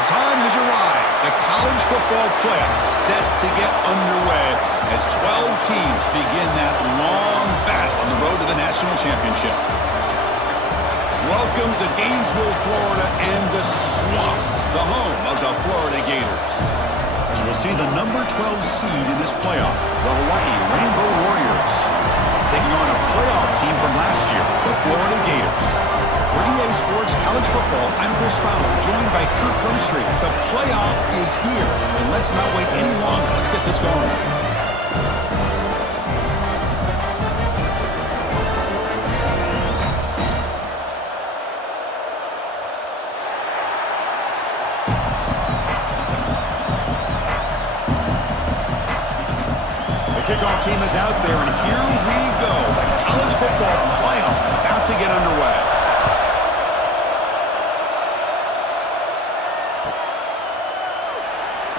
The time has arrived. The college football playoff set to get underway as 12 teams begin that long battle on the road to the national championship. Welcome to Gainesville, Florida, and the Swamp, the home of the Florida Gators. As we'll see the number 12 seed in this playoff, the Hawaii Rainbow Warriors, taking on a playoff team from last year, the Florida Gators. For EA Sports College Football, I'm Chris Fowler, joined by Kirk Hermstreet. The playoff is here, and let's not wait any longer. Let's get this going. The kickoff team is out there, and here we go. The college football playoff about to get underway.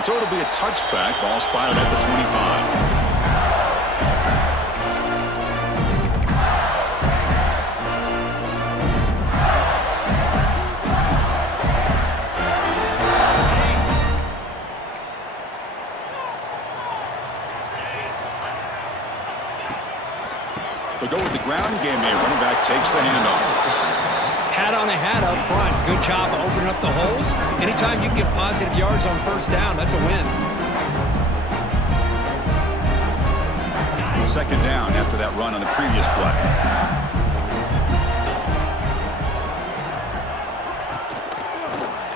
So it'll be a touchback, ball spotted at the 25. They'll go with the ground game here. Running back takes the handoff. Hat on a hat up front. Good job of opening up the holes. Anytime you can get positive yards on first down, that's a win. Second down after that run on the previous play.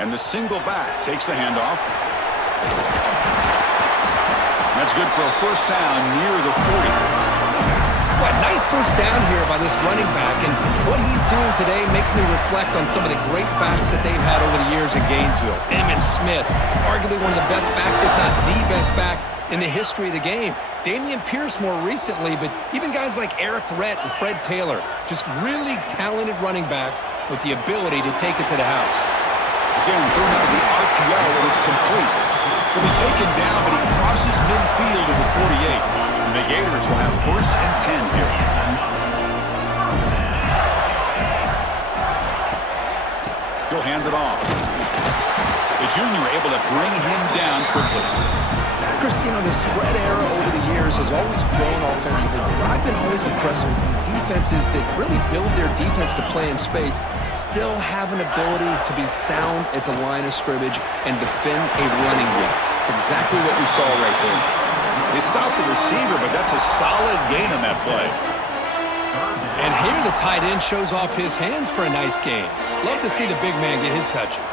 And the single back takes the handoff. That's good for a first down near the 40. What a nice first down here by this running back, and what he's doing today makes me reflect on some of the great backs that they've had over the years in Gainesville. Emmitt Smith, arguably one of the best backs, if not the best back in the history of the game. Damian Pierce more recently, but even guys like Eric Rhett and Fred Taylor, just really talented running backs with the ability to take it to the house. Again, thrown out of the RPO, and it's complete. Will be taken down, but he crosses midfield to the 48. The Gators will have first and 10 here. He'll hand it off. The junior able to bring him down quickly. Chris, you know, the spread era over the years has always grown offensively, but I've been always impressed with defenses that really build their defense to play in space, still have an ability to be sound at the line of scrimmage and defend a running game. It's exactly what we saw right there. They stopped the receiver, but that's a solid gain on that play. And here the tight end shows off his hands for a nice gain. Love to see the big man get his touches.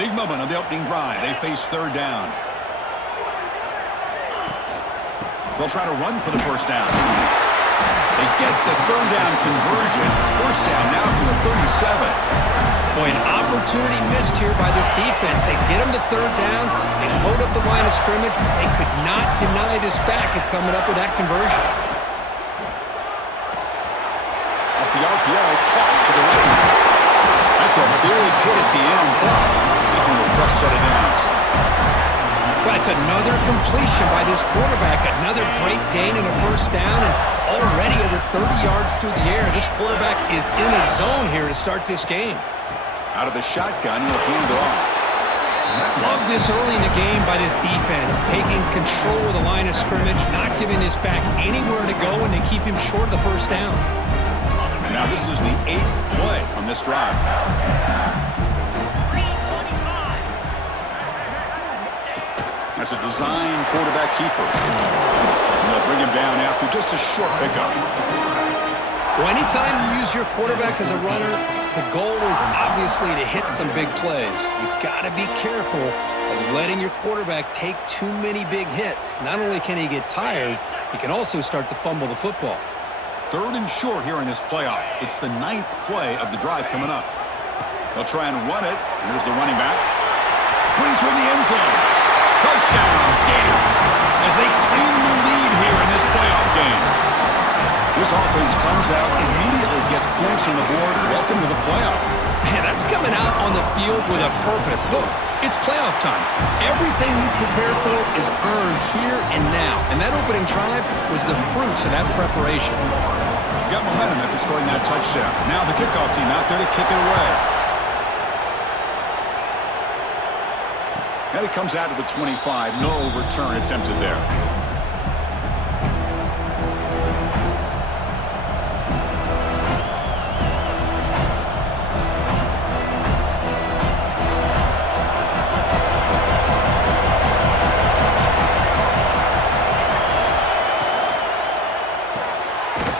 Big moment on the opening drive. They face third down. They'll try to run for the first down. They get the third down conversion. First down now from the 37. Boy, an opportunity missed here by this defense. They get him to third down, they load up the line of scrimmage, but they could not deny this back of coming up with that conversion. Off the RPO, caught to the right. That's a big hit at the end. Taking a fresh set of downs. That's another completion by this quarterback. Another great gain in a first down, and already over 30 yards through the air. This quarterback is in a zone here to start this game. Out of the shotgun, he'll hand it off. Love this early in the game by this defense, taking control of the line of scrimmage, not giving this back anywhere to go, and they keep him short of the first down. Now this is the 8th play on this drive. That's a design quarterback keeper. And they'll bring him down after just a short pickup. Well, anytime you use your quarterback as a runner, the goal is obviously to hit some big plays. You've got to be careful of letting your quarterback take too many big hits. Not only can he get tired, he can also start to fumble the football. Third and short here in this playoff. It's the 9th play of the drive coming up. They'll try and run it. Here's the running back. Bring toward the end zone. Touchdown, Gators, as they claim the lead here in this playoff game. This offense comes out, immediately gets points on the board. Welcome to the playoff. Man, that's coming out on the field with a purpose. Look, it's playoff time. Everything you prepare for is earned here and now. And that opening drive was the fruits of that preparation. Got momentum after scoring that touchdown. Now the kickoff team out there to kick it away. And it comes out to the 25. No return attempted there.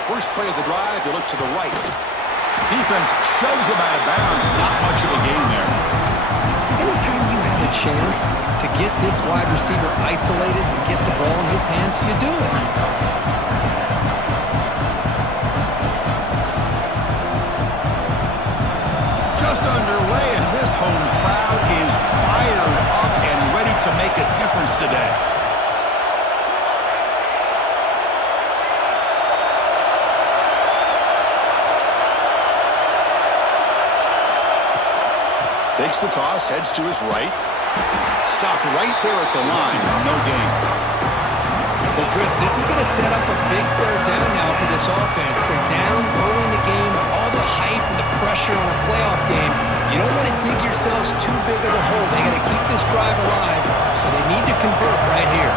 First play of the drive, they look to the right. Defense shoves him out of bounds. Not much of a gain there. Anytime you have a chance to get this wide receiver isolated and get the ball in his hands, you do it. Just underway, and this home crowd is fired up and ready to make a difference today. Takes the toss, heads to his right. Stopped right there at the line. No gain. Well, Chris, this is going to set up a big third down now for this offense. They're down early in the game. All the hype and the pressure on a playoff game. You don't want to dig yourselves too big of a hole. They got to keep this drive alive, so they need to convert right here.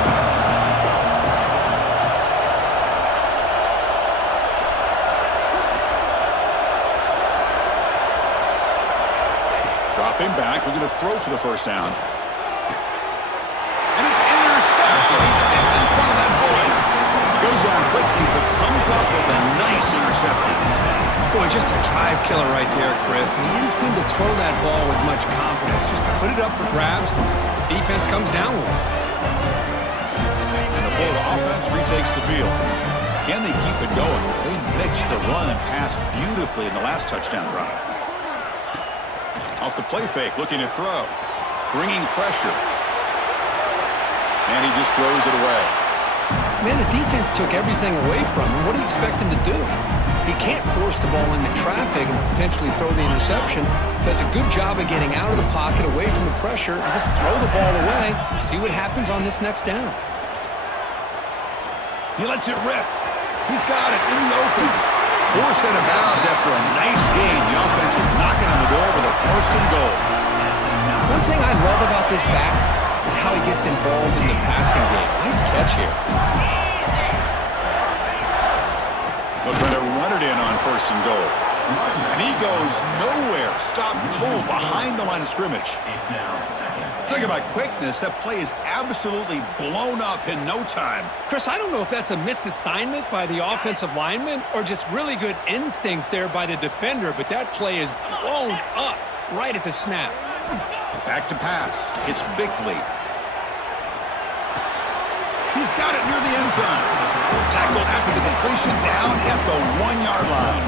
Dropping back, we're going to throw for the first down. And it's intercepted. He stepped in front of that bullet. He goes down quickly, but comes up with a nice interception. Boy, just a drive killer right there, Chris. And he didn't seem to throw that ball with much confidence. Just put it up for grabs, and the defense comes down with it. And the Florida offense retakes the field. Can they keep it going? They mixed the run and pass beautifully in the last touchdown drive. Off the play fake, looking to throw. Bringing pressure. And he just throws it away. Man, the defense took everything away from him. What do you expect him to do? He can't force the ball into traffic and potentially throw the interception. Does a good job of getting out of the pocket, away from the pressure, and just throw the ball away. See what happens on this next down. He lets it rip. He's got it in the open. Forced out of bounds after a nice game. The offense is knocking on the door with a first and goal. One thing I love about this back is how he gets involved in the passing game. Nice catch here. They'll try to run it in on first and goal. And he goes nowhere. Stopped cold behind the line of scrimmage. Talking about quickness, that play is absolutely blown up in no time. Chris, I don't know if that's a misassignment by the offensive lineman or just really good instincts there by the defender, but that play is blown up right at the snap. Back to pass. It's Bickley. He's got it near the end zone. Tackled after the completion down at the 1-yard line.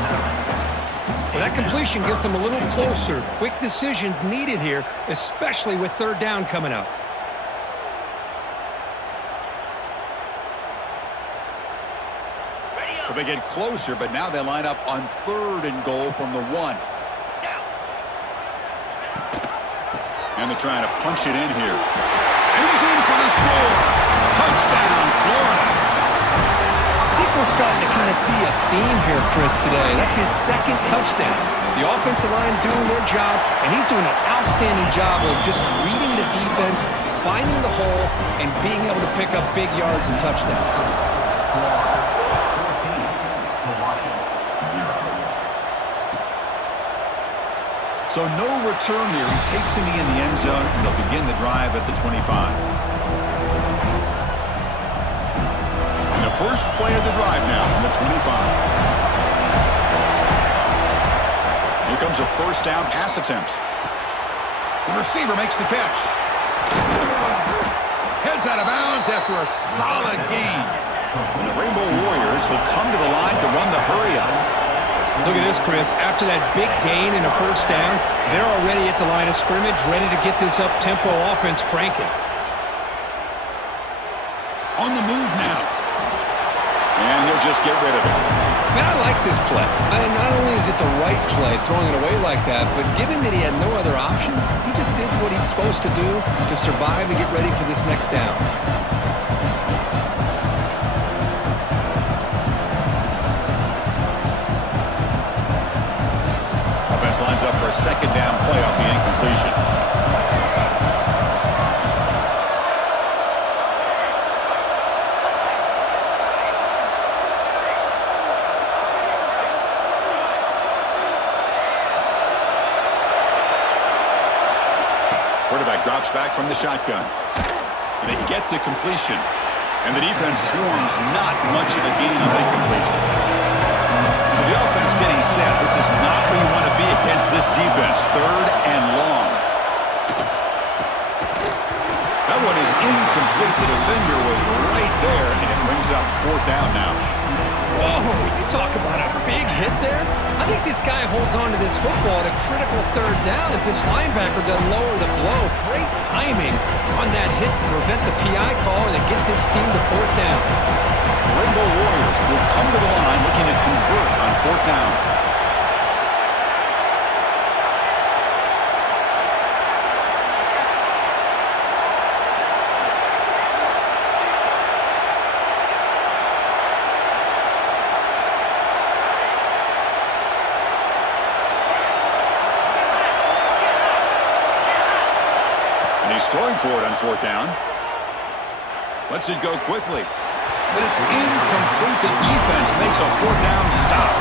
Well, that completion gets him a little closer. Quick decisions needed here, especially with third down coming up. So they get closer, but now they line up on third and goal from the 1. And they're trying to punch it in here. And he's in for the score. Touchdown, Florida. I think we're starting to kind of see a theme here, Chris, today. That's his second touchdown. The offensive line doing their job, and he's doing an outstanding job of just reading the defense, finding the hole, and being able to pick up big yards and touchdowns. So no return here. He takes him in the end zone, and they'll begin the drive at the 25. First play of the drive now from the 25. Here comes a first down pass attempt. The receiver makes the catch. Heads out of bounds after a solid gain. And the Rainbow Warriors will come to the line to run the hurry-up. Look at this, Chris. After that big gain and a first down, they're already at the line of scrimmage, ready to get this up-tempo offense cranking. On the move now. And he'll just get rid of it. Man, I like this play. Not only is it the right play, throwing it away like that, but given that he had no other option, he just did what he's supposed to do to survive and get ready for this next down. Offense lines up for a second down play off the incompletion. drops back from the shotgun. They get the completion. And the defense swarms not much of a gain on the completion. So the offense getting set. This is not where you want to be against this defense. 3rd and long. That one is incomplete. The defender was right there, and it brings up 4th down now. Whoa, you talk about a big hit there. I think this guy holds on to this football at a critical 3rd down if this linebacker doesn't lower the blow. Great timing on that hit to prevent the PI call and to get this team to 4th down. The Rainbow Warriors will come to the line looking to convert on 4th down. He's throwing for it on 4th down. Lets it go quickly. But it's incomplete. The defense makes a 4th down stop.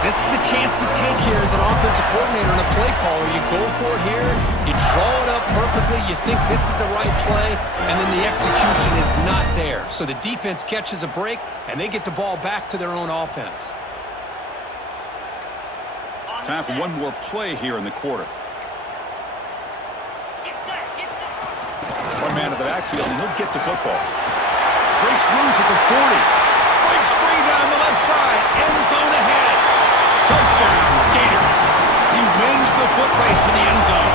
This is the chance you take here as an offensive coordinator and a play caller. You go for it here. You draw it up perfectly. You think this is the right play, and then the execution is not there. So the defense catches a break, and they get the ball back to their own offense. Time for one more play here in the quarter. One man to the backfield, and he'll get the football. Breaks loose at the 40. Breaks free down the left side. End zone ahead. Touchdown, Gators. He wins the foot race to the end zone.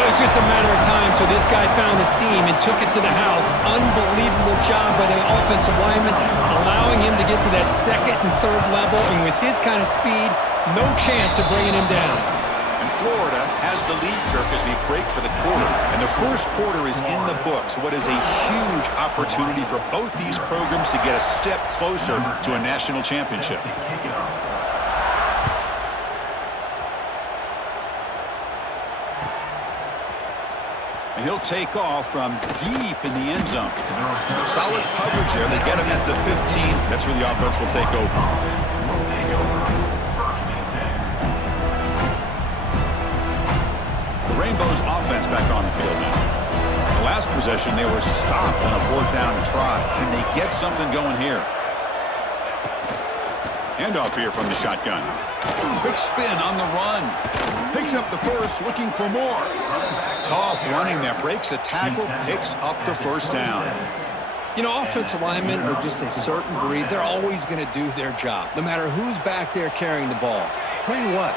It was just a matter of time till this guy found the seam and took it to the house. Unbelievable job by the offensive lineman, allowing him to get to that 2nd and 3rd level, and with his kind of speed, no chance of bringing him down. Florida has the lead, Kirk, as we break for the quarter. And the first quarter is in the books. What is a huge opportunity for both these programs to get a step closer to a national championship. And he'll take off from deep in the end zone. Solid coverage there. They get him at the 15. That's where the offense will take over. Rainbow's offense back on the field now. The last possession, they were stopped on a 4th down try. Can they get something going here? Handoff here from the shotgun. Big spin on the run. Picks up the first, looking for more. Tough running there. Breaks a tackle, picks up the 1st down. You know, offensive linemen are just a certain breed. They're always going to do their job, no matter who's back there carrying the ball. I'll tell you what.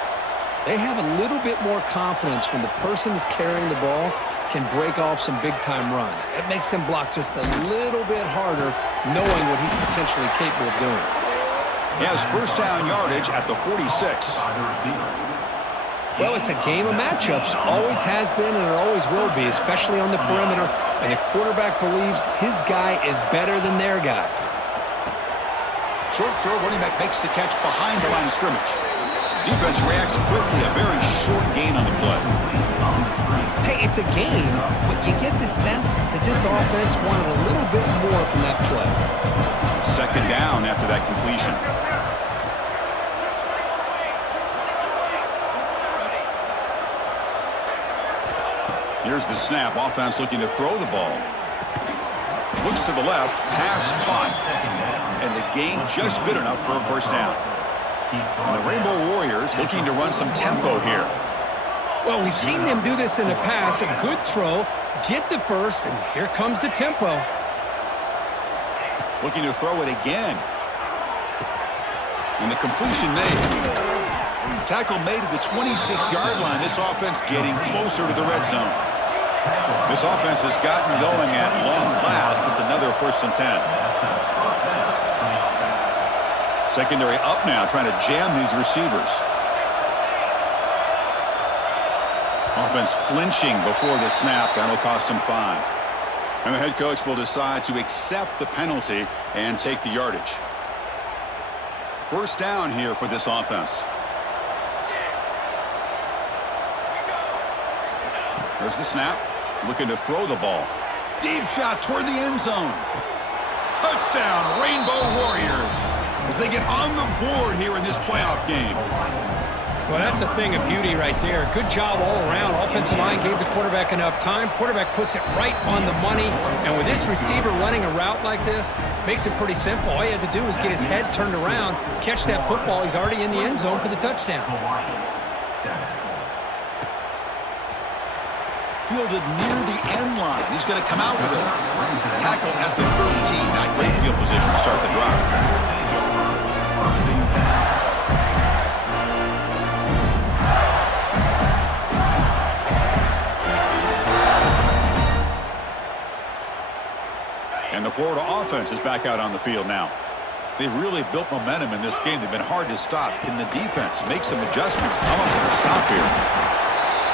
They have a little bit more confidence when the person that's carrying the ball can break off some big-time runs. That makes them block just a little bit harder, knowing what he's potentially capable of doing. He has 1st down yardage at the 46. Well, it's a game of matchups. Always has been and it always will be, especially on the perimeter. And the quarterback believes his guy is better than their guy. Short throw, running back makes the catch behind the line of scrimmage. Defense reacts quickly, a very short gain on the play. Hey, it's a game, but you get the sense that this offense wanted a little bit more from that play. 2nd down after that completion. Here's the snap. Offense looking to throw the ball. Looks to the left, pass caught. And the gain just good enough for a 1st down. And the Rainbow Warriors looking to run some tempo here. Well, we've seen them do this in the past. A good throw, get the first, and here comes the tempo. Looking to throw it again. And the completion made. Tackle made at the 26-yard line. This offense getting closer to the red zone. This offense has gotten going at long last. It's another 1st and 10. Secondary up now, trying to jam these receivers. Offense flinching before the snap. That'll cost him 5. And the head coach will decide to accept the penalty and take the yardage. 1st down here for this offense. There's the snap. Looking to throw the ball. Deep shot toward the end zone. Touchdown, Rainbow Warriors, as they get on the board here in this playoff game. Well, that's a thing of beauty right there. Good job all around. Offensive line gave the quarterback enough time. Quarterback puts it right on the money. And with this receiver running a route like this, makes it pretty simple. All he had to do was get his head turned around, catch that football. He's already in the end zone for the touchdown. Fielded near the end line. He's going to come out with it. Tackle at the 13. Not great field position to start the drive. And the Florida offense is back out on the field now. They've really built momentum in this game. They've been hard to stop. Can the defense make some adjustments, come up with a stop here?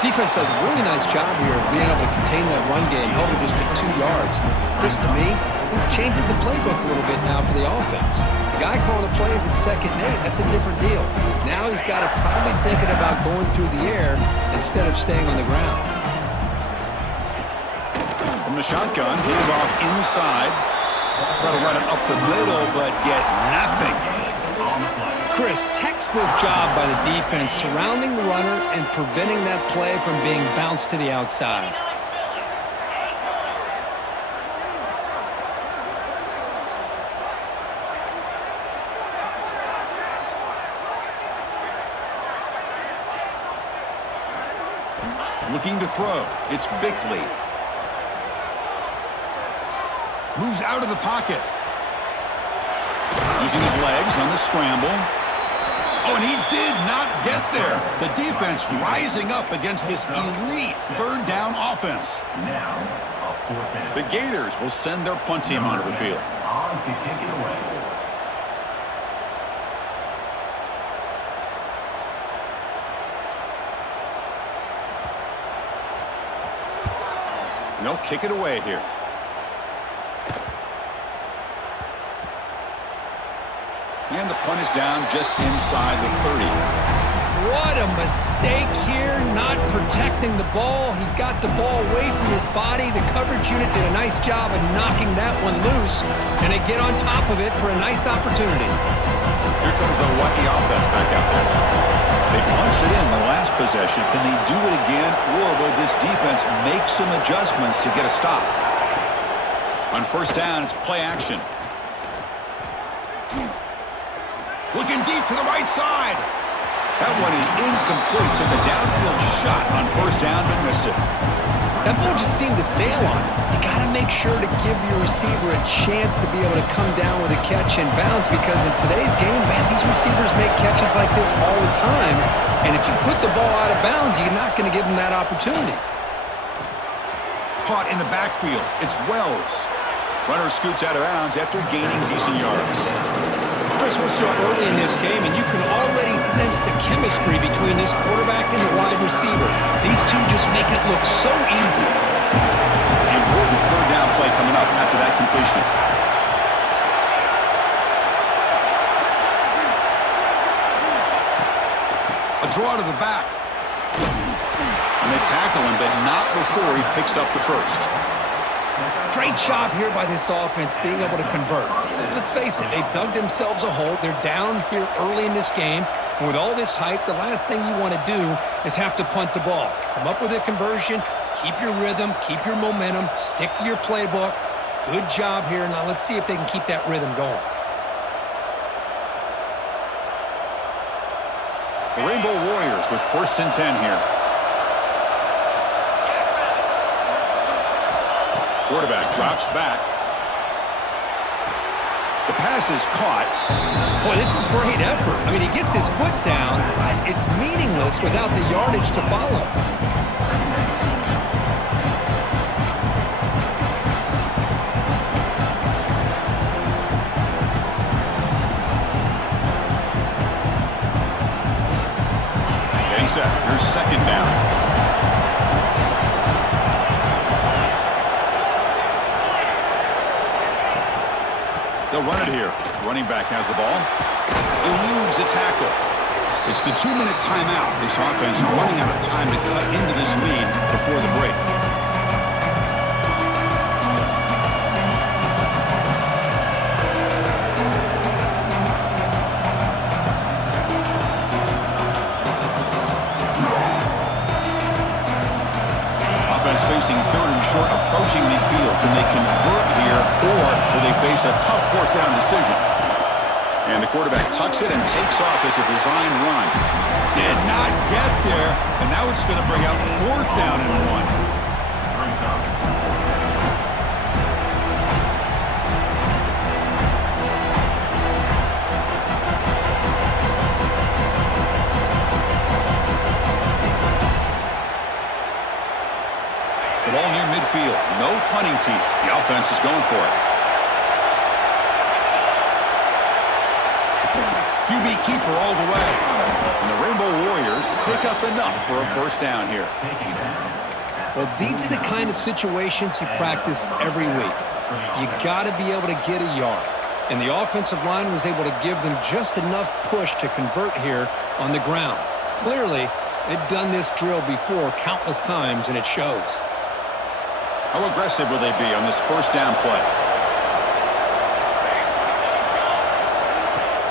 Defense does a really nice job here of being able to contain that run game, held it just at 2 yards. Chris, to me, this changes the playbook a little bit now for the offense. The guy calling the plays at 2nd and 8, that's a different deal. Now he's got to probably thinking about going through the air instead of staying on the ground. From the shotgun, hand off inside. Try to run it up the middle, but get nothing. Chris, textbook job by the defense surrounding the runner and preventing that play from being bounced to the outside. Looking to throw. It's Bickley. Moves out of the pocket. Using his legs on the scramble. Oh, and he did not get there. The defense rising up against this elite 3rd down offense. The Gators will send their punt team onto the field. And they'll kick it away here. And the punt is down just inside the 30. What a mistake here, not protecting the ball. He got the ball away from his body. The coverage unit did a nice job of knocking that one loose, and they get on top of it for a nice opportunity. Here comes the Hawaii offense back out there. They punched it in the last possession. Can they do it again, or will this defense make some adjustments to get a stop? On 1st down, it's play action. Looking deep to the right side. That one is incomplete. Took a downfield shot on 1st down, but missed it. That ball just seemed to sail on it. You got to make sure to give your receiver a chance to be able to come down with a catch and bounce, because in today's game, man, these receivers make catches like this all the time. And if you put the ball out of bounds, you're not going to give them that opportunity. Caught in the backfield. It's Wells. Runner scoots out of bounds after gaining decent yards. Chris, we're still early in this game, and you can already sense the chemistry between this quarterback and the wide receiver. These two just make it look so easy. Important 3rd down play coming up after that completion. A draw to the back. And they tackle him, but not before he picks up the first. Great job here by this offense being able to convert. Let's face it, they've dug themselves a hole. They're down here early in this game. And with all this hype, the last thing you want to do is have to punt the ball. Come up with a conversion, keep your rhythm, keep your momentum, stick to your playbook. Good job here. Now let's see if they can keep that rhythm going. The Rainbow Warriors with 1st and 10 here. Quarterback drops back. The pass is caught. Boy, this is great effort. I mean, he gets his foot down, but it's meaningless without the yardage to follow. Getting set. Here's 2nd down. They'll run it here. Running back has the ball. Eludes a tackle. It's the 2-minute timeout. This offense running out of time to cut into this lead before the break. was a tough fourth down decision. And the quarterback tucks it and takes off as a design run. Did not get there, and now it's going to bring out fourth down and 1. The ball near midfield. No punting team. The offense is going for it. QB keeper all the way. And the Rainbow Warriors pick up enough for a first down here. Well, these are the kind of situations you practice every week. You got to be able to get a yard. And the offensive line was able to give them just enough push to convert here on the ground. Clearly, they've done this drill before countless times, and it shows. How aggressive will they be on this first down play?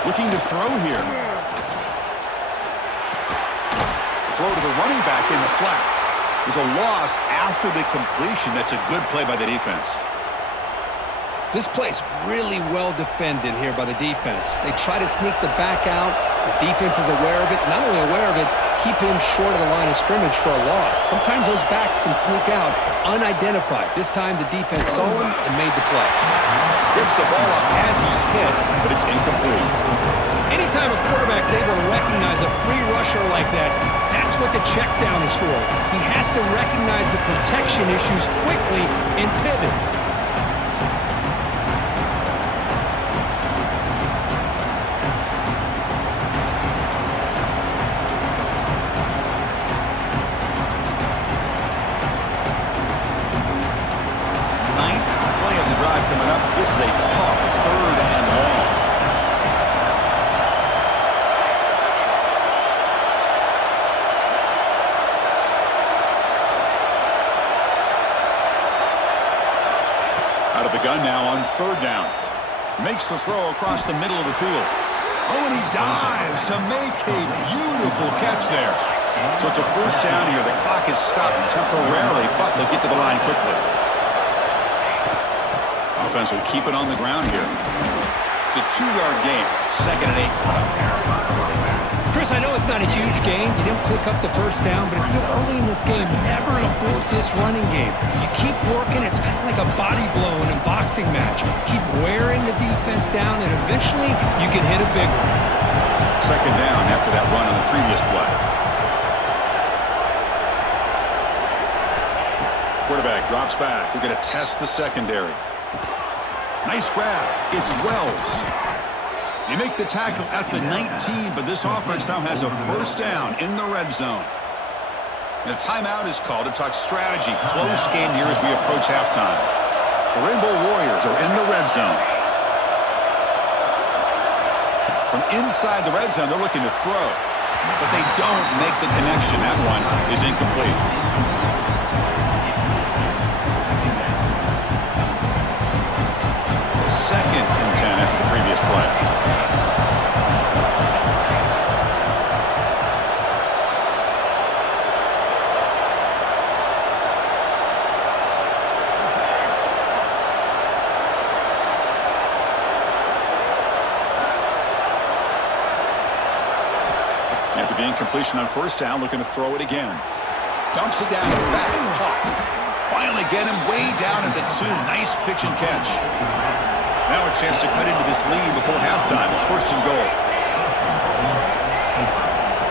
Looking to throw here. Throw to the running back in the flat. There's a loss after the completion. That's a good play by the defense. This play's really well defended here by the defense. They try to sneak the back out. The defense is aware of it. Not only aware of it, keep him short of the line of scrimmage for a loss. Sometimes those backs can sneak out unidentified. This time the defense saw him and made the play. Gets the ball up as he's hit, but it's incomplete. Anytime a quarterback's able to recognize a free rusher like that, that's what the check down is for. He has to recognize the protection issues quickly and pivot. This is a tough third and long. Out of the gun now on third down. Makes the throw across the middle of the field. Oh, and he dives to make a beautiful catch there. So it's a first down here. The clock is stopped temporarily, but they'll get to the line quickly. Offense will keep it on the ground here. It's a 2-yard gain. 2nd and 8. Chris, I know it's not a huge gain. You didn't pick up the first down, but it's still early in this game. Never abort this running game. You keep working. It's kind of like a body blow in a boxing match. Keep wearing the defense down, and eventually you can hit a big one. 2nd down after that run on the previous play. Quarterback drops back. We're going to test the secondary. Nice grab. It's Wells. They make the tackle at the 19, but this offense now has a first down in the red zone. And a timeout is called to talk strategy. Close game here as we approach halftime. The Rainbow Warriors are in the red zone. From inside the red zone, they're looking to throw, but they don't make the connection. That one is incomplete. Second and 10 after the previous play. After the incompletion on first down, looking to throw it again. Dumps it down to the back. Caught. Finally get him way down at the 2. Nice pitch and catch. Now a chance to cut into this lead before halftime. It's 1st and goal.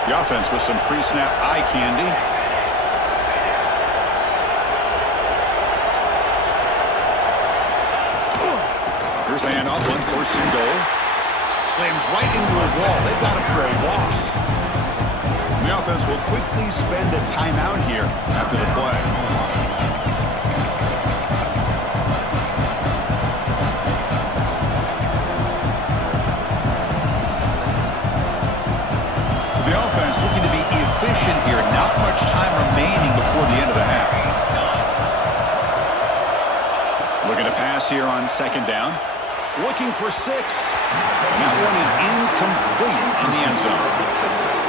The offense with some pre-snap eye candy. Here's the handoff on 1st and goal. Slams right into a wall. They've got him for a loss. The offense will quickly spend a timeout here after the play. Looking to be efficient here. Not much time remaining before the end of the half. Looking to pass here on 2nd down. Looking for 6. And that one is incomplete in the end zone.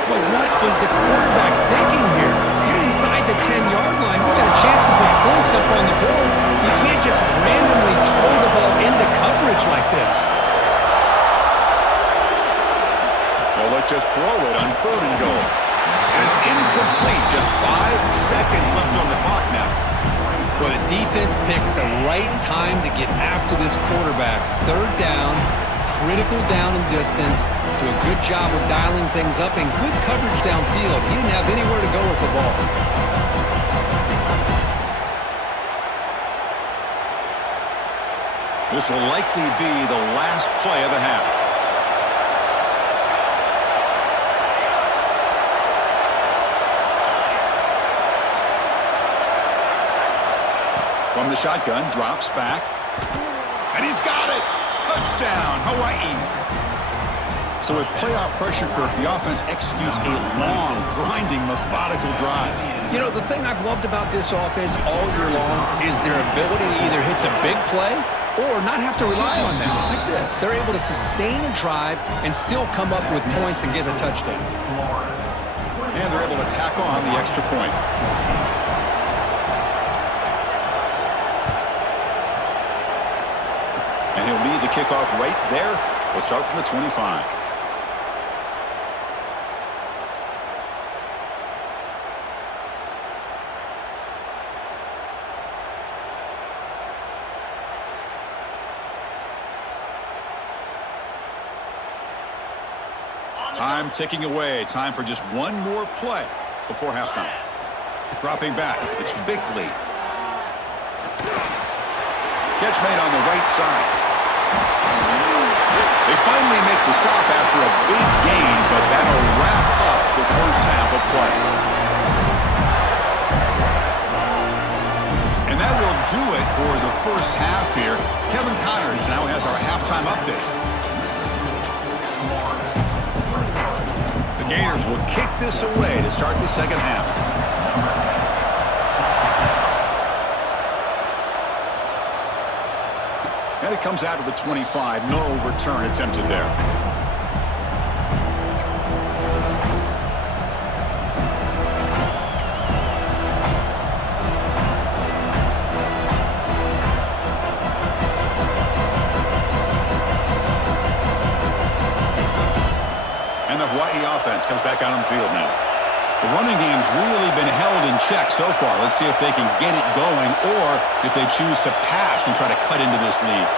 Boy, what was the quarterback thinking here? You're inside the 10-yard line. You got a chance to put points up on the board. You can't just randomly throw the ball into coverage like this. They'll look to throw it on 3rd and goal. And it's incomplete. Just 5 seconds left on the clock now. Well, the defense picks the right time to get after this quarterback. 3rd down, critical down and distance. Do a good job of dialing things up and good coverage downfield. He didn't have anywhere to go with the ball. This will likely be the last play of the half. From the shotgun, drops back. And he's got it! Touchdown, Hawaii! So with playoff pressure, Kirk, the offense executes a long, grinding, methodical drive. You know, the thing I've loved about this offense all year long is their ability to either hit the big play or not have to rely on them. Like this, they're able to sustain a drive and still come up with points and get a touchdown. And they're able to tack on the extra point. And he'll lead the kickoff right there. We'll start from the 25. Time ticking away. Time for just one more play before halftime. Dropping back. It's Bickley. Catch made on the right side. They finally make the stop after a big gain, but that'll wrap up the first half of play. And that will do it for the first half here. Kevin Connors now has our halftime update. The Gators will kick this away to start the second half. And it comes out of the 25. No return attempted there. And the Hawaii offense comes back out on the field now. The running game's really been held in check so far. Let's see if they can get it going or if they choose to pass and try to cut into this lead.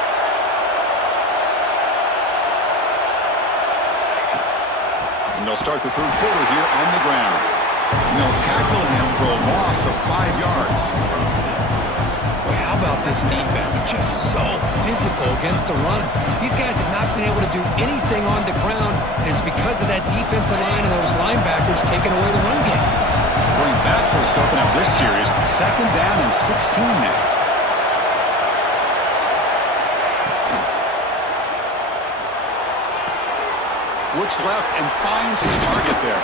And they'll start the third quarter here on the ground. And they'll tackle him for a loss of 5 yards. Well, how about this defense? Just so physical against the run. These guys have not been able to do anything on the ground, and it's because of that defensive line and those linebackers taking away the run game. Going backwards to open up this series. 2nd down and 16 now. Looks left and finds his target there.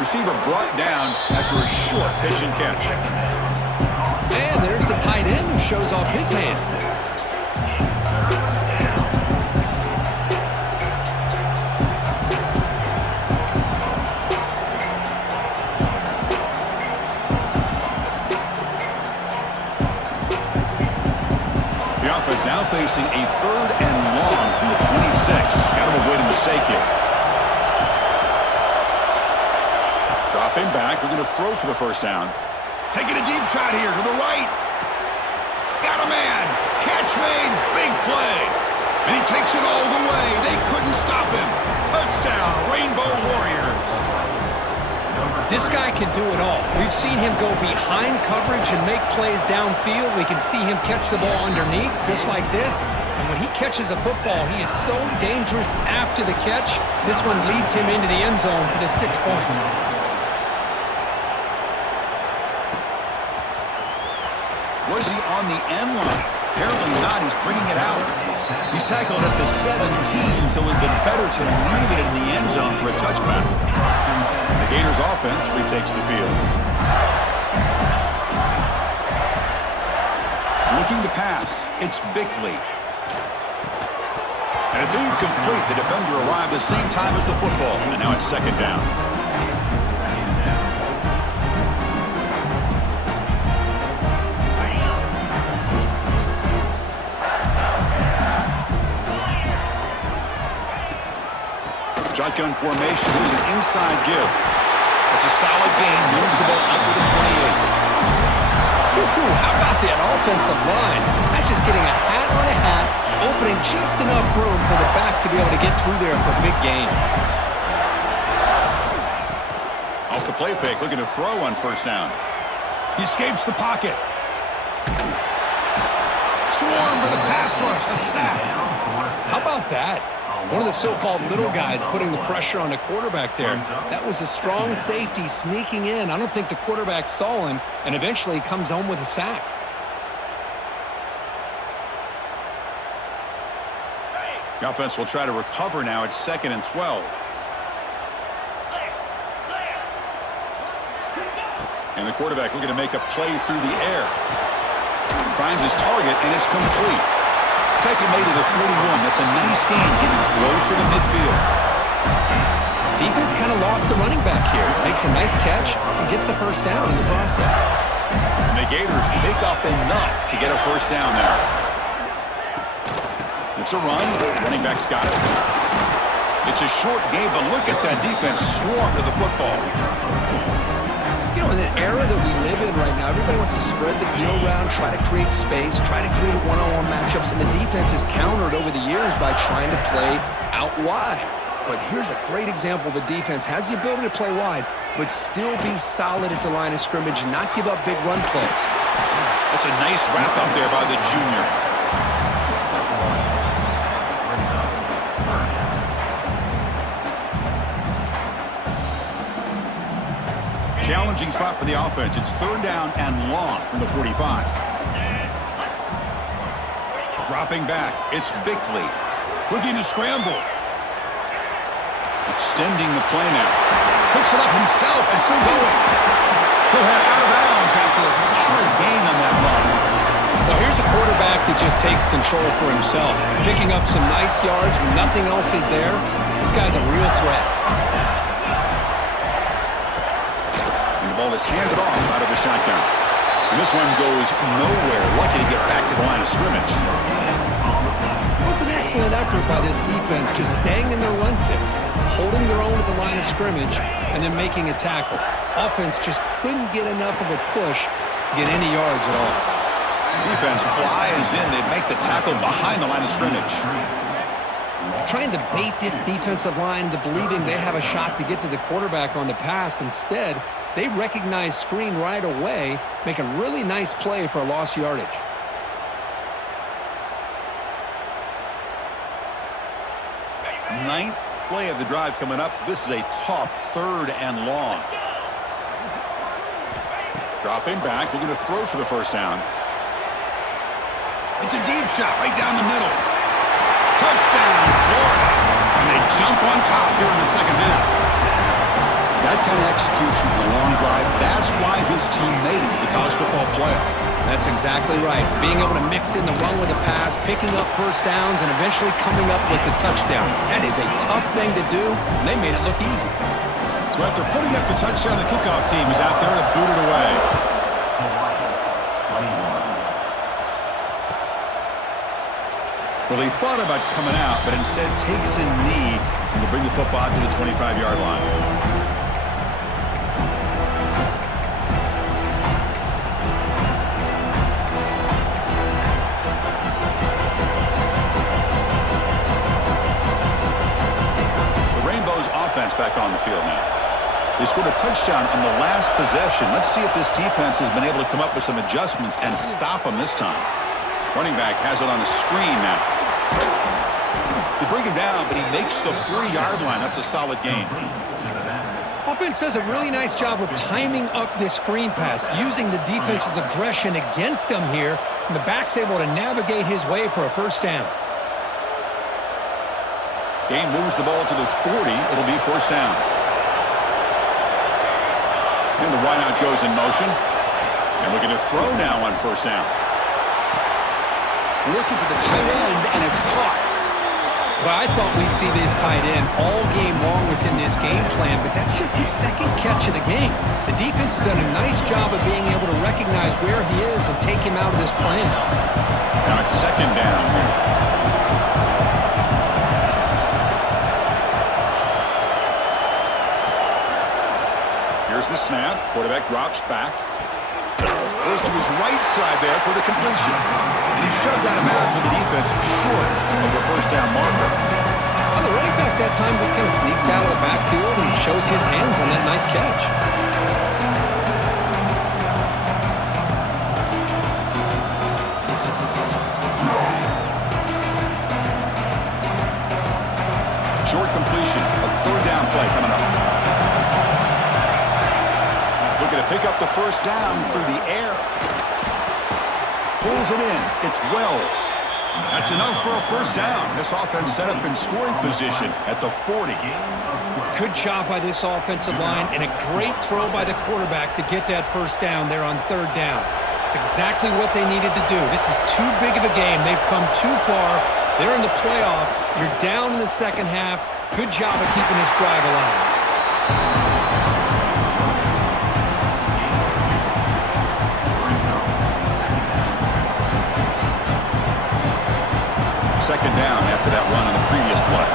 Receiver brought down after a short pitch and catch. And there's the tight end who shows off his hands. The offense now facing a 3rd and long from the 26. Got to avoid a mistake here. Dropping back. We're going to throw for the first down. Taking a deep shot here to the right. Got a man. Catch made. Big play. And he takes it all the way. They couldn't stop him. Touchdown, Rainbow Warriors. This guy can do it all. We've seen him go behind coverage and make plays downfield. We can see him catch the ball underneath, just like this. And when he catches a football, he is so dangerous after the catch. This one leads him into the end zone for the 6 points. Was he on the end line? Apparently not. He's bringing it out. He's tackled at the 17, so it would have been better to leave it in the end zone for a touchback. The Gators offense retakes the field. Looking to pass. It's Bickley. And it's incomplete. The defender arrived the same time as the football. And now it's 2nd down. Shotgun formation. Here's an inside give. It's a solid gain. Moves the ball up to the 28. How about that offensive line? That's just getting a hat on a hat, opening just enough room for the back to be able to get through there for a big gain. Off the play fake, looking to throw on first down. He escapes the pocket. Swarm for the pass rush, a sack. How about that? One of the so-called little guys putting the pressure on the quarterback there. That was a strong safety sneaking in. I don't think the quarterback saw him, and eventually comes home with a sack. The offense will try to recover now at 2nd and 12. And the quarterback looking to make a play through the air. Finds his target, and it's complete. Tackle made to the 41. That's a nice gain, getting closer to midfield. Defense kind of lost a running back here. Makes a nice catch and gets the first down in the process. And the Gators pick up enough to get a first down there. It's a run. Running back's got it. It's a short game, but look at that defense swarm to the football. You know, in the era that we live in right now, everybody wants to spread the field around, try to create space, try to create one-on-one matchups, and the defense is countered over the years by trying to play out wide. But here's a great example. The defense has the ability to play wide, but still be solid at the line of scrimmage and not give up big run plays. That's a nice wrap up there by the junior. Challenging spot for the offense. It's 3rd down and long from the 45. Dropping back. It's Bickley. Looking to scramble. Extending the play now. Picks it up himself and still going. He'll head out of bounds after a solid gain on that run. Well, here's a quarterback that just takes control for himself. Picking up some nice yards when nothing else is there. This guy's a real threat. Ball is handed off out of the shotgun. And this one goes nowhere. Lucky to get back to the line of scrimmage. It was an excellent effort by this defense, just staying in their run fix, holding their own at the line of scrimmage, and then making a tackle. Offense just couldn't get enough of a push to get any yards at all. Defense flies in. They make the tackle behind the line of scrimmage. Trying to bait this defensive line into believing they have a shot to get to the quarterback on the pass. Instead, they recognize screen right away, make a really nice play for a lost yardage. Ninth play of the drive coming up. This is a tough 3rd and long. Dropping back, looking to throw for the first down. It's a deep shot right down the middle. Touchdown, Florida. And they jump on top here in the second half. That kind of execution in the long drive, that's why this team made it to the college football playoff. That's exactly right. Being able to mix in the run with the pass, picking up first downs, and eventually coming up with the touchdown. That is a tough thing to do, and they made it look easy. So after putting up the touchdown, the kickoff team is out there to boot it away. Well, he thought about coming out, but instead takes a knee and will bring the football to the 25-yard line. Offense back on the field now. They scored a touchdown on the last possession. Let's see if this defense has been able to come up with some adjustments and stop them this time. Running back has it on a screen now. They bring him down, but he makes the 40-yard line. That's a solid gain. Offense does a really nice job of timing up this screen pass, using the defense's aggression against them here, and the back's able to navigate his way for a first down. Game moves the ball to the 40. It'll be first down. And the wideout goes in motion. And looking to throw now on first down. Looking for the tight end, and it's caught. But I thought we'd see this tight end all game long within this game plan, but that's just his second catch of the game. The defense has done a nice job of being able to recognize where he is and take him out of this plan. Now it's second down here. snap. Quarterback drops back. Goes to his right side there for the completion. And he's shoved out of bounds with the defense short of the first down marker. Well, the running back that time just kind of sneaks out of the backfield and shows his hands on that nice catch. Short completion, a third down play coming up. Looking to pick up the first down through the air. Pulls it in. It's Wells. That's enough for a first down. This offense set up in scoring position at the 40. Good job by this offensive line and a great throw by the quarterback to get that first down there on third down. It's exactly what they needed to do. This is too big of a game. They've come too far. They're in the playoff. You're down in the second half. Good job of keeping this drive alive. Second down after that run on the previous play.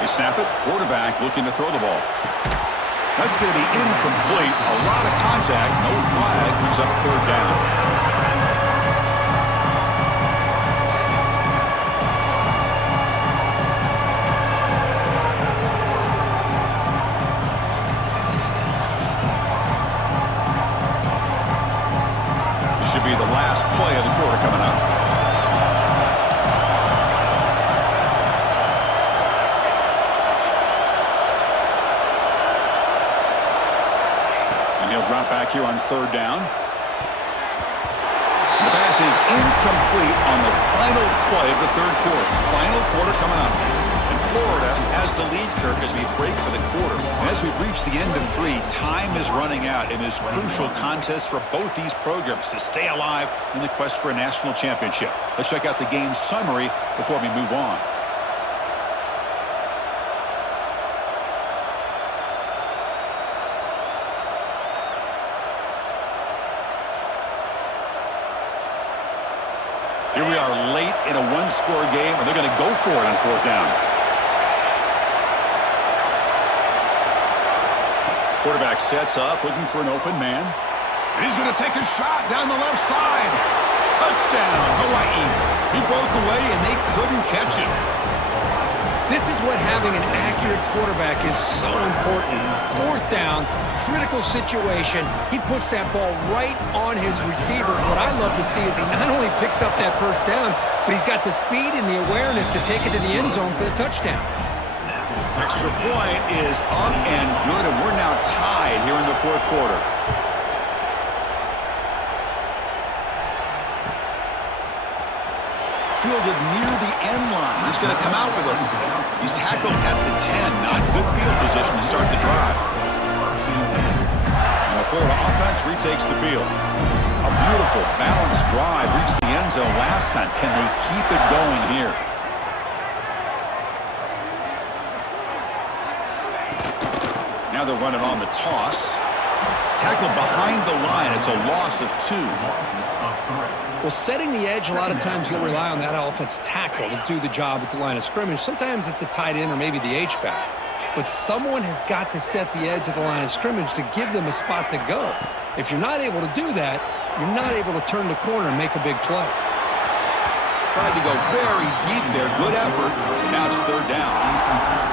They snap it. Quarterback looking to throw the ball. That's going to be incomplete. A lot of contact. No flag. Brings up third down. Should be the last play of the quarter coming up. And he'll drop back here on third down. And the pass is incomplete on the final play of the third quarter. Final quarter coming up. And Florida has the lead, Kirk, as we break for the quarter. And as we reach the end of 3, time is running out in this crucial contest for both these programs to stay alive in the quest for a national championship. Let's check out the game summary before we move on. Here we are late in a one-score game, and they're going to go for it on fourth down. Quarterback sets up, looking for an open man. And he's going to take a shot down the left side. Touchdown, Hawaii. He broke away, and they couldn't catch him. This is what having an accurate quarterback is so important. Fourth down, critical situation. He puts that ball right on his receiver. What I love to see is he not only picks up that first down, but he's got the speed and the awareness to take it to the end zone for the touchdown. Extra point is up and good, and we're now tied here in the fourth quarter. Fielded near the end line. He's going to come out with it. He's tackled at the 10. Not good field position to start the drive. And the Florida offense retakes the field. A beautiful, balanced drive. Reached the end zone last time. Can they keep it going here? Now they're running on the toss. Tackled behind the line. It's a loss of 2. Well, setting the edge, a lot of times you'll rely on that offensive tackle to do the job at the line of scrimmage. Sometimes it's a tight end or maybe the H-back. But someone has got to set the edge of the line of scrimmage to give them a spot to go. If you're not able to do that, you're not able to turn the corner and make a big play. Tried to go very deep there. Good effort. Now it's third down.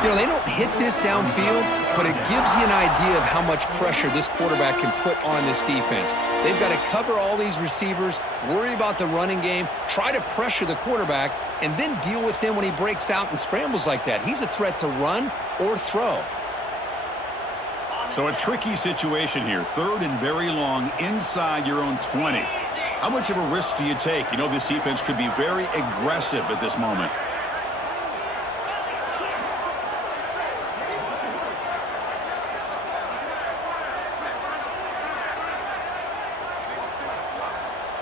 You know, they don't hit this downfield, but it gives you an idea of how much pressure this quarterback can put on this defense. They've got to cover all these receivers, worry about the running game, try to pressure the quarterback, and then deal with him when he breaks out and scrambles like that. He's a threat to run or throw. So a tricky situation here. Third and very long inside your own 20. How much of a risk do you take? You know, this defense could be very aggressive at this moment.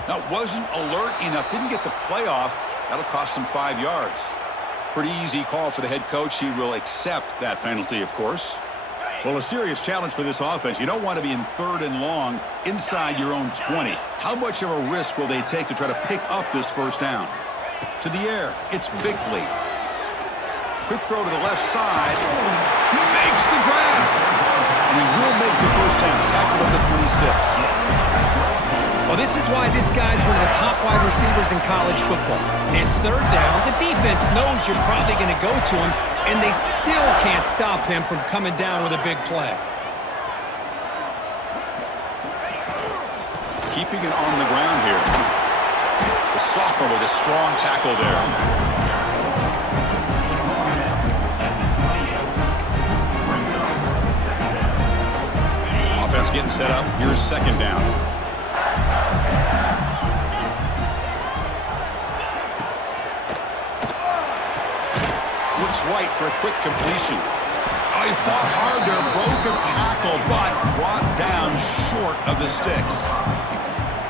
Now, wasn't alert enough, didn't get the playoff. That'll cost him 5 yards. Pretty easy call for the head coach. He will accept that penalty, of course. Well, a serious challenge for this offense. You don't want to be in third and long inside your own 20. How much of a risk will they take to try to pick up this first down? To the air, it's Bickley. Quick throw to the left side. He makes the grab. And he will make the first down. Tackled at the 26. Well, this is why this guy's one of the top wide receivers in college football. It's third down. The defense knows you're probably going to go to him, and they still can't stop him from coming down with a big play. Keeping it on the ground here. The sophomore with a strong tackle there. Offense getting set up. Here's second down. Looks right for a quick completion. Oh, he fought hard there, broke a tackle, but brought down short of the sticks.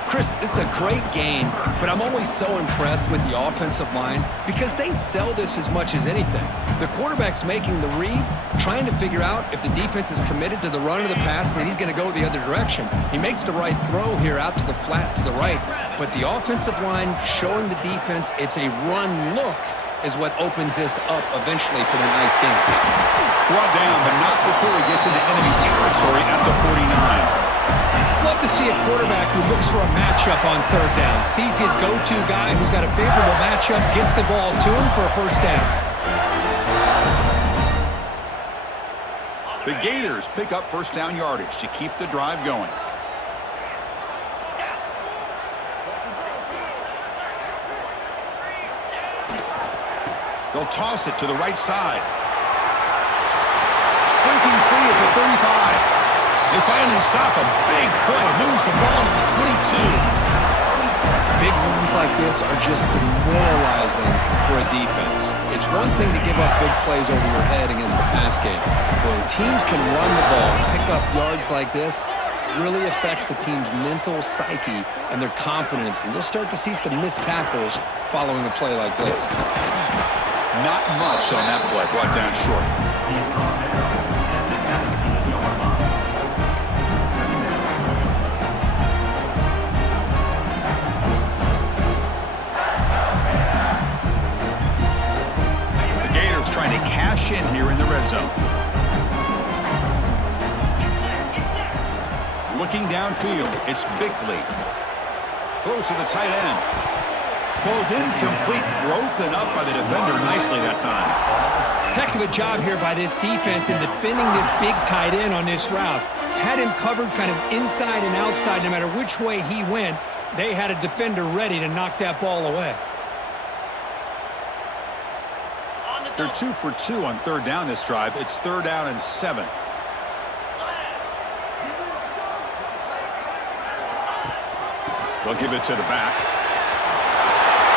Chris, this is a great game, but I'm always so impressed with the offensive line because they sell this as much as anything. The quarterback's making the read, trying to figure out if the defense is committed to the run or the pass, and then he's going to go the other direction. He makes the right throw here out to the flat to the right, but the offensive line showing the defense it's a run look is what opens this up eventually for the nice game. Brought down, but not before he gets into enemy territory at the 49. Love to see a quarterback who looks for a matchup on third down, sees his go-to guy who's got a favorable matchup, gets the ball to him for a first down. The Gators pick up first down yardage to keep the drive going. They'll toss it to the right side. Breaking free at the 35. They finally stop him. Big play. Moves the ball to the 22. Big runs like this are just demoralizing for a defense. It's one thing to give up big plays over your head against the pass game. When teams can run the ball, pick up yards like this, it really affects the team's mental psyche and their confidence. And you'll start to see some missed tackles following a play like this. Not much on that play. Brought down short. Trying to cash in here in the red zone. Looking downfield, it's Bickley. Throws to the tight end. Falls incomplete, broken up by the defender nicely that time. Heck of a job here by this defense in defending this big tight end on this route. Had him covered kind of inside and outside no matter which way he went. They had a defender ready to knock that ball away. They're 2 for 2 on third down this drive. It's third down and 7. They'll give it to the back.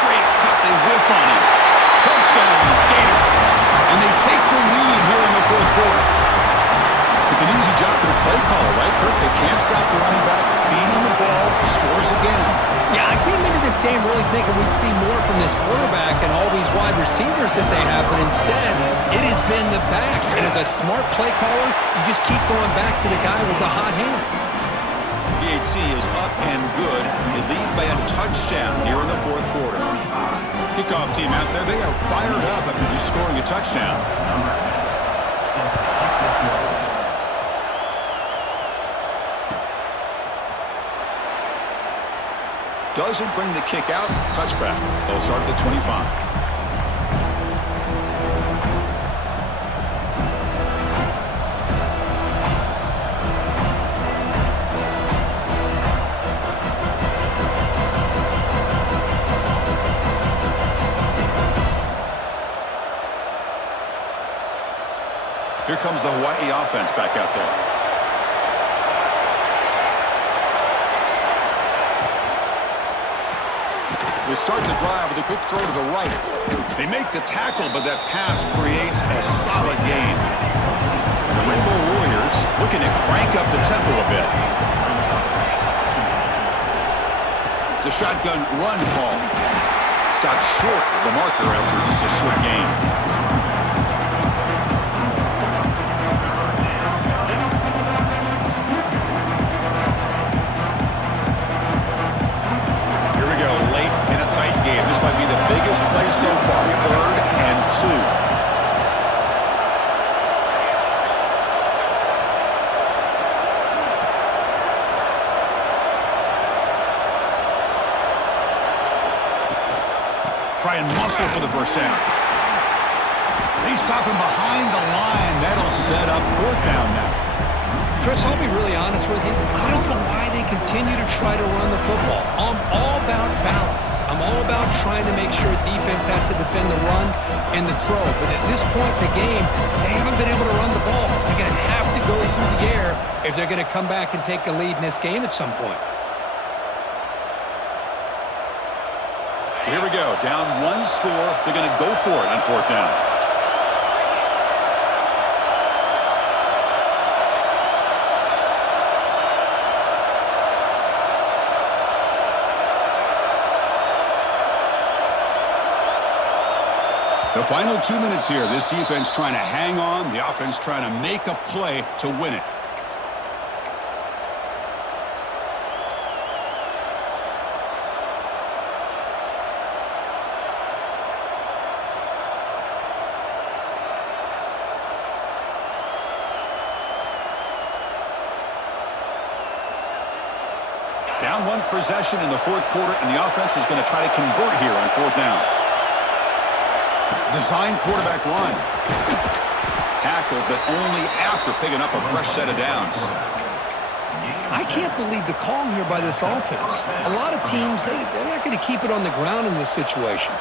Great cut. They whiff on him. Touchdown, Gators. And they take the lead here in the fourth quarter. It's an easy job for the play caller, right, Kirk? They can't stop the running back. Feed him the ball. Scores again. Yeah, I came into this game really thinking we'd see more from this quarterback and all these wide receivers that they have, but instead, it has been the back. And as a smart play caller, you just keep going back to the guy with the hot hand. PAT is up and good. They lead by a touchdown here in the fourth quarter. Kickoff team out there, they are fired up after just scoring a touchdown. Doesn't bring the kick out. Touchback. They'll start at the 25. Here comes the Hawaii offense back out there. They start the drive with a quick throw to the right. They make the tackle, but that pass creates a solid gain. The Rainbow Warriors looking to crank up the tempo a bit. It's a shotgun run call. Stopped short of the marker after just a short gain. This might be the biggest play so far. 3rd and 2. try and muscle for the first down. They stop him behind the line. That'll set up fourth down now. Chris, I'll be really honest with you. I don't know why they continue to try to run the football. I'm all about balance. I'm all about trying to make sure defense has to defend the run and the throw. But at this point in the game, they haven't been able to run the ball. They're going to have to go through the air if they're going to come back and take the lead in this game at some point. So here we go. Down one score. They're going to go for it on fourth down. The final 2 minutes here. This defense trying to hang on. The offense trying to make a play to win it. Down one possession in the fourth quarter, and the offense is going to try to convert here on fourth down. Design quarterback run. Tackled, but only after picking up a fresh set of downs. I can't believe the call here by this offense. A lot of teams, they're not going to keep it on the ground in this situation.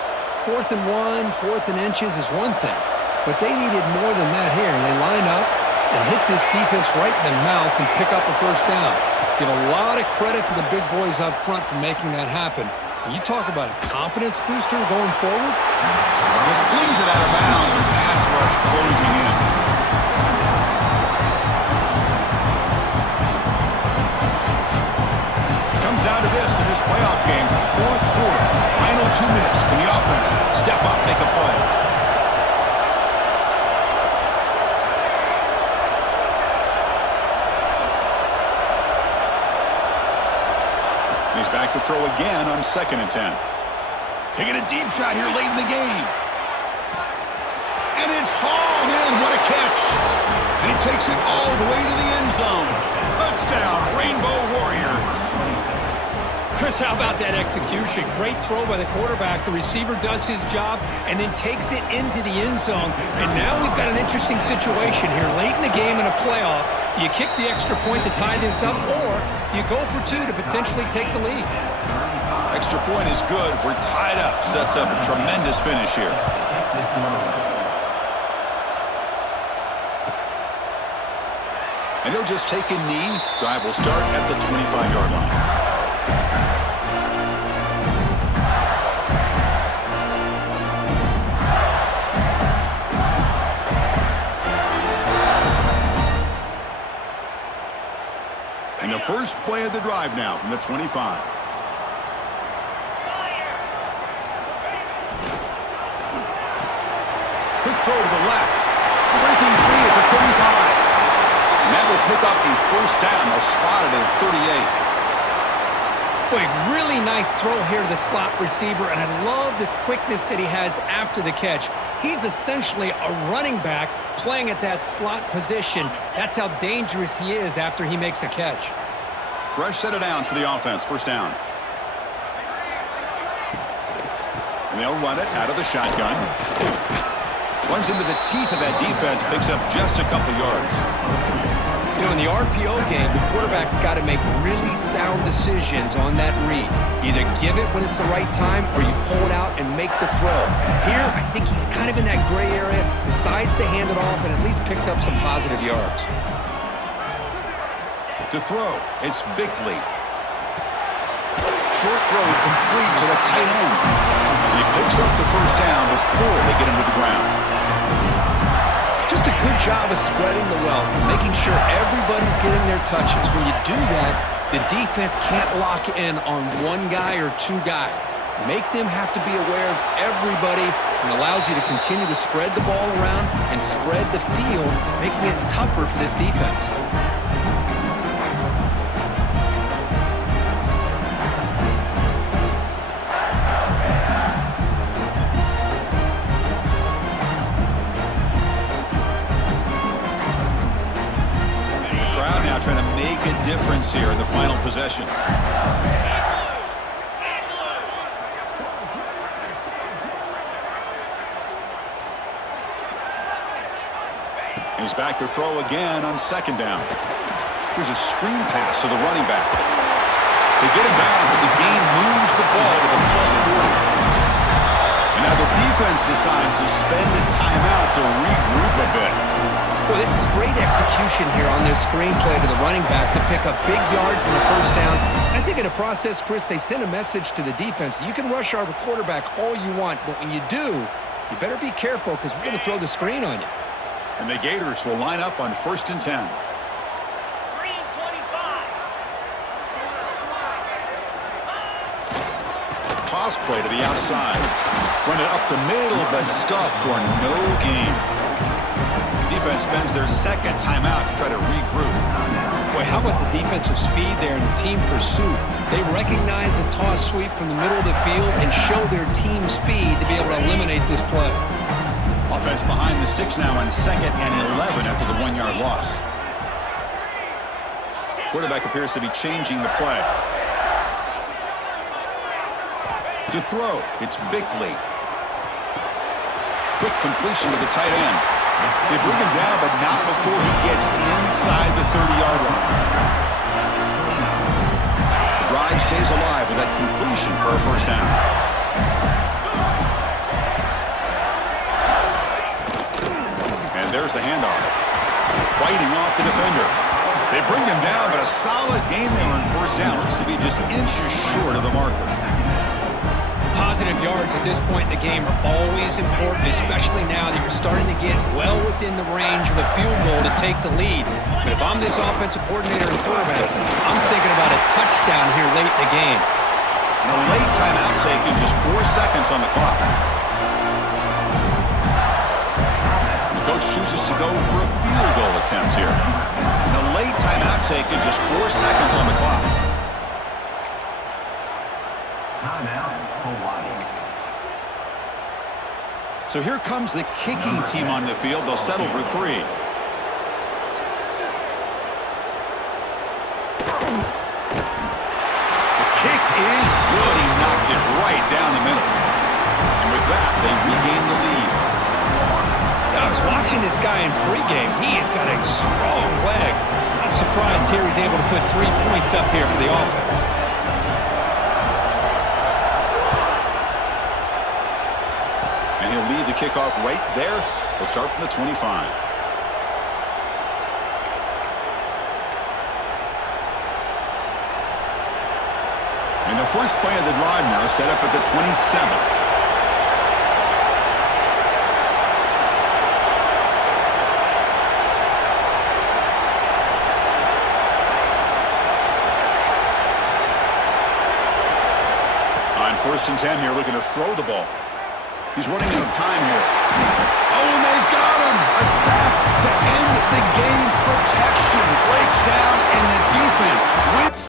4th and 1, 4th and inches is one thing. But they needed more than that here. And they line up and hit this defense right in the mouth and pick up a first down. Give a lot of credit to the big boys up front for making that happen. And you talk about a confidence booster going forward. This flings it out of bounds with pass rush closing in. Comes down to this in this playoff game. Fourth quarter, final 2 minutes. Can the offense step up, make a play? He's back to throw again on 2nd and 10. Taking a deep shot here late in the game. And it's hauled in. What a catch. And he takes it all the way to the end zone. Touchdown, Rainbow Warriors. Chris, how about that execution? Great throw by the quarterback. The receiver does his job and then takes it into the end zone. And now we've got an interesting situation here. Late in the game in a playoff, do you kick the extra point to tie this up, or do you go for 2 to potentially take the lead? Extra point is good. We're tied up. Sets up a tremendous finish here. And he'll just take a knee. Drive will start at the 25-yard line. And the first play of the drive now from the 25. Quick throw to the left. Breaking free at the 35. And that will pick up a first down. They'll spot it at 38. Boy, really nice throw here to the slot receiver, and I love the quickness that he has after the catch. He's essentially a running back playing at that slot position. That's how dangerous he is after he makes a catch. Fresh set of downs for the offense. First down. And they'll run it out of the shotgun. Runs into the teeth of that defense, picks up just a couple yards. You know, in the RPO game, the quarterback's got to make really sound decisions on that read. Either give it when it's the right time or you pull it out and make the throw. Here, I think he's kind of in that gray area, decides to hand it off and at least picked up some positive yards. To throw, it's Bickley. Short throw complete to the tight end. And he picks up the first down before they get him to the ground. Just a good job of spreading the wealth, making sure everybody's getting their touches. When you do that, the defense can't lock in on one guy or 2 guys. Make them have to be aware of everybody, and allows you to continue to spread the ball around and spread the field, making it tougher for this defense. Trying to make a difference here in the final possession. And he's back to throw again on second down. Here's a screen pass to the running back. They get him down, but the gain moves the ball to the +40. And now the defense decides to spend the timeout to regroup a bit. Well, this is great execution here on this screenplay to the running back to pick up big yards in the first down. I think in the process, Chris, they send a message to the defense. You can rush our quarterback all you want, but when you do, you better be careful because we're going to throw the screen on you. And the Gators will line up on 1st and 10. Toss play to the outside. Run it up the middle, but stuff for no gain. Defense spends their second timeout to try to regroup. Boy, how about the defensive speed there and the team pursuit? They recognize the toss sweep from the middle of the field and show their team speed to be able to eliminate this play. Offense behind the 6 now on 2nd and 11 after the 1-yard loss. Quarterback appears to be changing the play. To throw, it's Bickley. Quick completion to the tight end. They bring him down, but not before he gets inside the 30-yard line. The drive stays alive with that completion for a first down. And there's the handoff. Fighting off the defender. They bring him down, but a solid gain there on first down. Looks to be just inches short of the marker. Positive yards at this point in the game are always important, especially now that you're starting to get well within the range of a field goal to take the lead. But if I'm this offensive coordinator and quarterback, I'm thinking about a touchdown here late in the game. And a late timeout taken, just 4 seconds on the clock. The coach chooses to go for a field goal attempt here. And a late timeout taken, just 4 seconds on the clock. So here comes the kicking team on the field. They'll settle for 3. The kick is good. He knocked it right down the middle. And with that, they regain the lead. I was watching this guy in pregame. He has got a strong leg. I'm surprised here he's able to put 3 points up here for the offense. And he'll lead the kickoff right there. He'll start from the 25. And the first play of the drive now set up at the 27. On 1st and 10 here, looking to throw the ball. He's running out of time here.